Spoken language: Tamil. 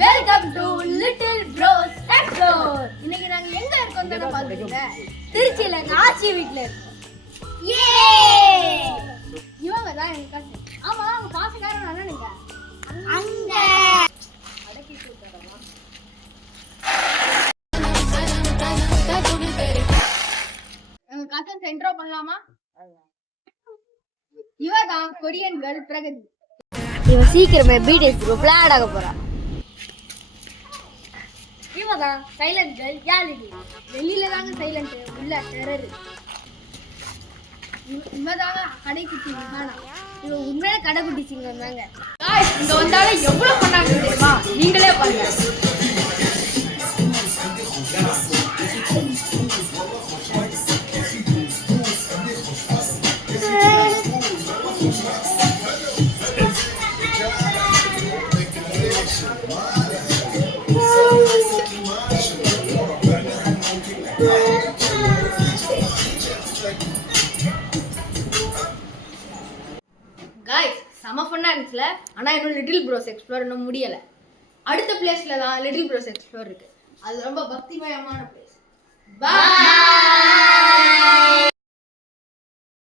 Welcome to little bros explore. இன்னைக்கு நாங்க எங்க இருக்கோம்னு பாத்தீங்க, திருச்சியில ஆச்சி வீட்ல இருக்கோம். யே! இவங்க தான் எங்க கசின். ஆமா, அவங்க பாசக்காரன் அண்ணனுங்க. அங்க அடக்கி கூட்டறமா. எங்க கசின் சென்ட்ரோ பண்ணலாமா? இவதான் கொரியன் கேர்ள் பிரகதி. இவன் சீக்கிரமே பிடிஎஸ் பிளாட் ஆக போறா. இவதான் சைலண்ட் கேர்ள் யாழினி. வெளியில தாங்க சைலண்ட், உள்ள டெரர். இவதாங்க கடைக்குட்டி விமானா. இவ உண்மையில கடைக்குட்டி சிங்கம் தாங்க. இங்க வந்தாலும் எவ்வளவு பண்ணாங்க தெரியுமா? நீங்களே பாருங்க. Guys, செம ஃபன்னா இருந்துச்சுல. ஆனா இன்னும் லிட்டில் ப்ரோஸ் எக்ஸ்ப்ளோர் இன்னும் முடியல. அடுத்த பிளேஸ்ல தான் லிட்டில் ப்ரோஸ் எக்ஸ்ப்ளோர் இருக்கு. அது ரொம்ப பக்திமயமான பிளேஸ். பை.